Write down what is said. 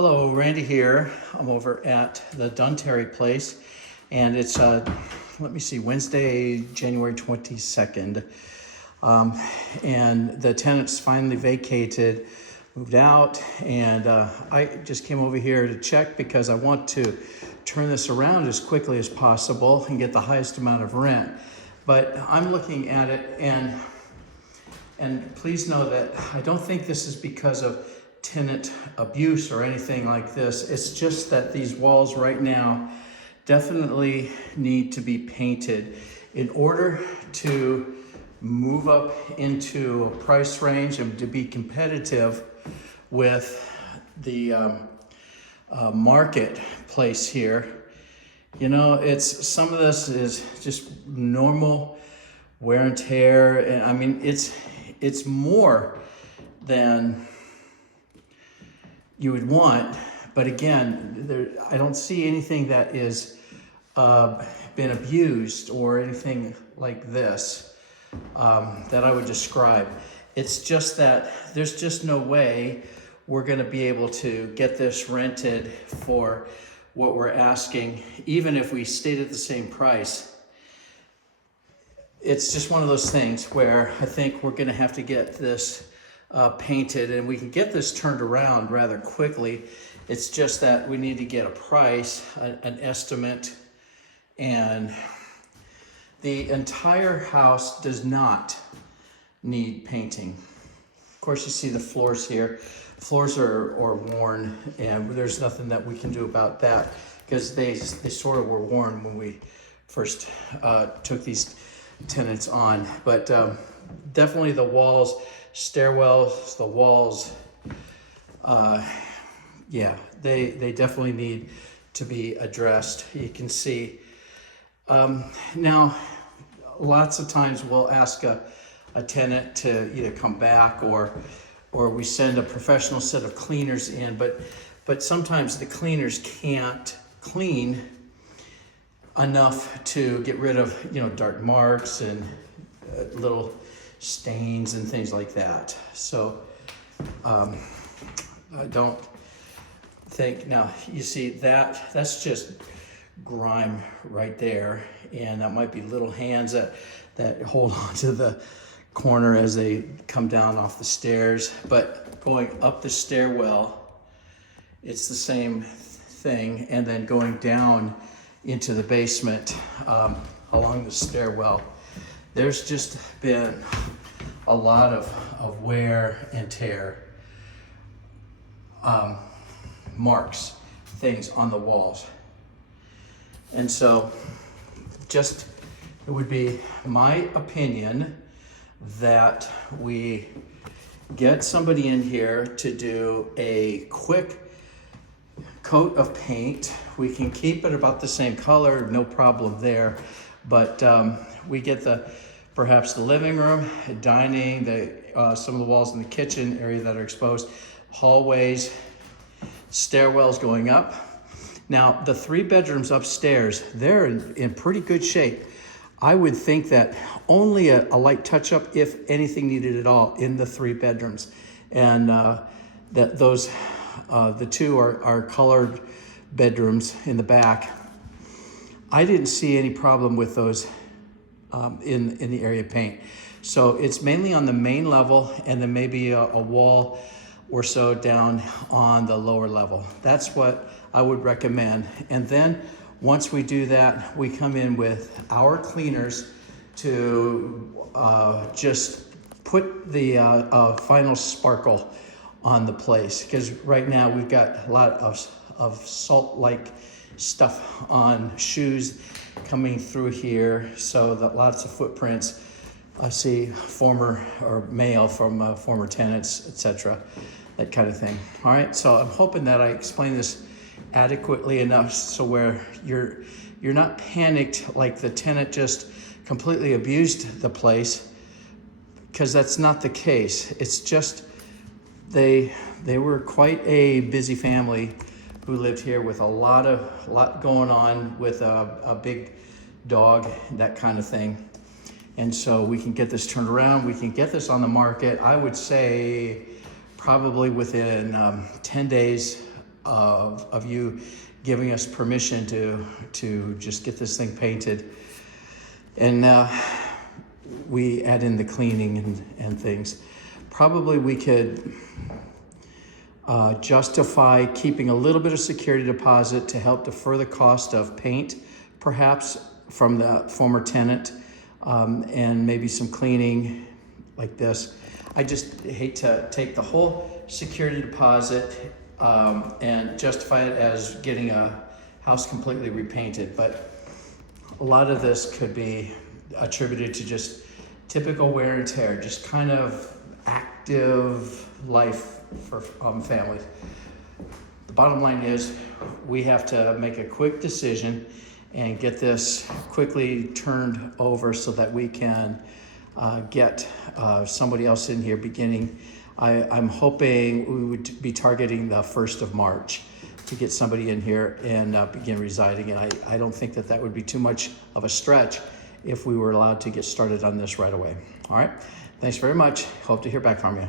Hello, Randy here. I'm over at the Dunterry place, and it's let me see, Wednesday, January 22nd. And the tenants finally vacated, moved out, and I just came over here to check because I want to turn this around as quickly as possible and get the highest amount of rent. But I'm looking at it, and please know that I don't think this is because of tenant abuse or anything like this. It's just that these walls right now definitely need to be painted in order to move up into a price range and to be competitive with the marketplace here. You know, some of this is just normal wear and tear, and I mean it's more than you would want, but again, I don't see anything that is been abused or anything like this that I would describe. It's just that there's just no way we're going to be able to get this rented for what we're asking, even if we stayed at the same price. It's just one of those things where I think we're going to have to get this painted, and we can get this turned around rather quickly. It's just that we need to get a price, an estimate, and the entire house does not need painting. Of course, you see the floors here. Floors are worn, and there's nothing that we can do about that because they sort of were worn when we first took these tenants on. But definitely the walls, stairwells, the walls, yeah, they definitely need to be addressed. You can see. Now, lots of times we'll ask a tenant to either come back or we send a professional set of cleaners in, but sometimes the cleaners can't clean enough to get rid of, you know, dark marks and little stains and things like that. So I don't think, now you see that's just grime right there, and that might be little hands that hold on to the corner as they come down off the stairs. But going up the stairwell, it's the same thing, and then going down into the basement along the stairwell, there's just been a lot of wear and tear, marks, things on the walls. And so it would be my opinion that we get somebody in here to do a quick coat of paint. We can keep it about the same color, no problem there, but we get perhaps the living room, dining, some of the walls in the kitchen area that are exposed, hallways, stairwells going up. Now, the 3 bedrooms upstairs, they're in pretty good shape. I would think that only a light touch-up, if anything needed at all, in the 3 bedrooms. And that the 2 are colored bedrooms in the back. I didn't see any problem with those in the area paint. So it's mainly on the main level, and then maybe a wall or so down on the lower level. That's what I would recommend. And then once we do that, we come in with our cleaners to just put the final sparkle on the place. Because right now we've got a lot of salt-like stuff on shoes coming through here, so that lots of footprints. I see former or male from former tenants, etc., that kind of thing. All right, so I'm hoping that I explained this adequately enough so where you're not panicked like the tenant just completely abused the place, because that's not the case. It's just they were quite a busy family who lived here with a lot going on with a big dog, that kind of thing. And so we can get this turned around. We can get this on the market, I would say, probably within 10 days of you giving us permission to just get this thing painted. And we add in the cleaning and things. Probably we could justify keeping a little bit of security deposit to help defer the cost of paint, perhaps from the former tenant, and maybe some cleaning like this. I just hate to take the whole security deposit and justify it as getting a house completely repainted, but a lot of this could be attributed to just typical wear and tear, just kind of active life for families. The bottom line is we have to make a quick decision and get this quickly turned over so that we can get somebody else in here beginning. I'm hoping we would be targeting the 1st of March to get somebody in here and begin residing. And I don't think that that would be too much of a stretch if we were allowed to get started on this right away. All right, thanks very much. Hope to hear back from you.